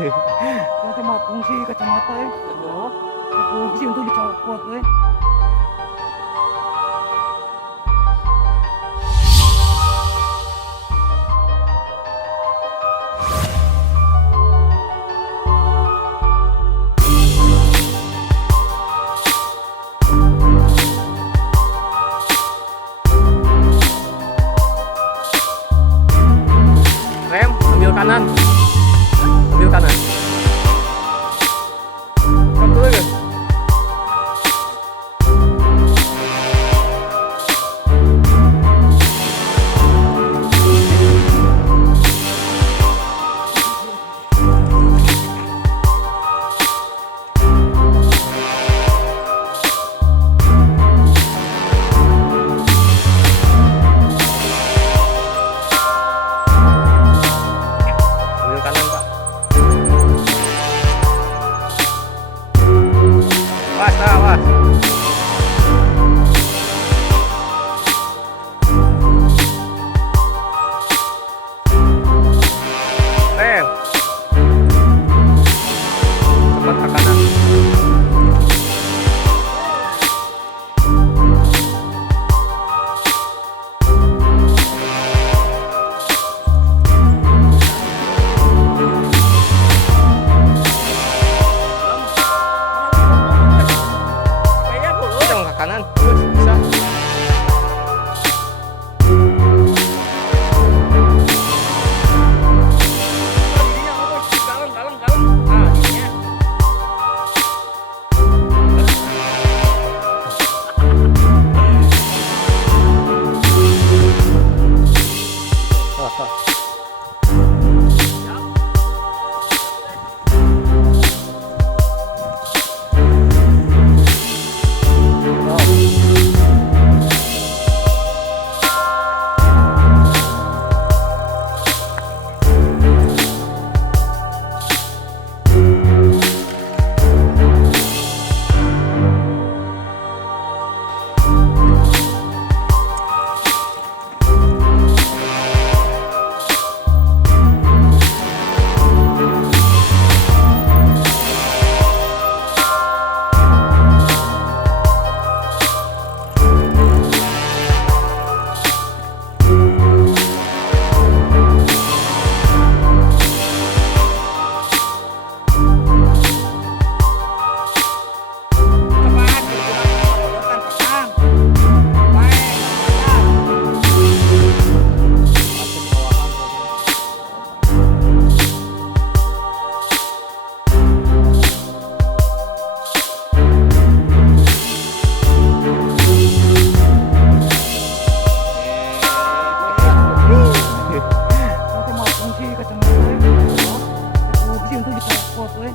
Nanti matung sih kacamata ya. Oh, fungsi untuk dicopot ya. Rem, ambil kanan. Ambil kanan. Satu lagi. Ambil kanan, Pak. Awas, awas. Rem. Cepat ke kanan. Jangan ke kanan. Bisa. Nanti matung sih kacamata ya. Oh, fungsi untuk dicopot ya.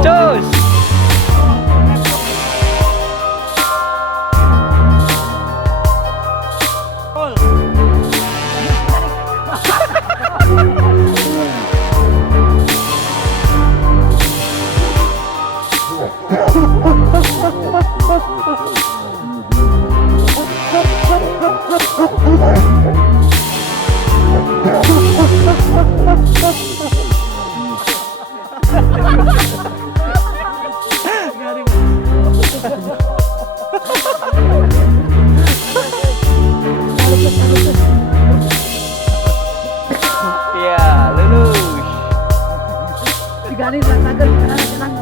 Cus. Iya, lulus. Tiga nih, tenang, tenang, tenang,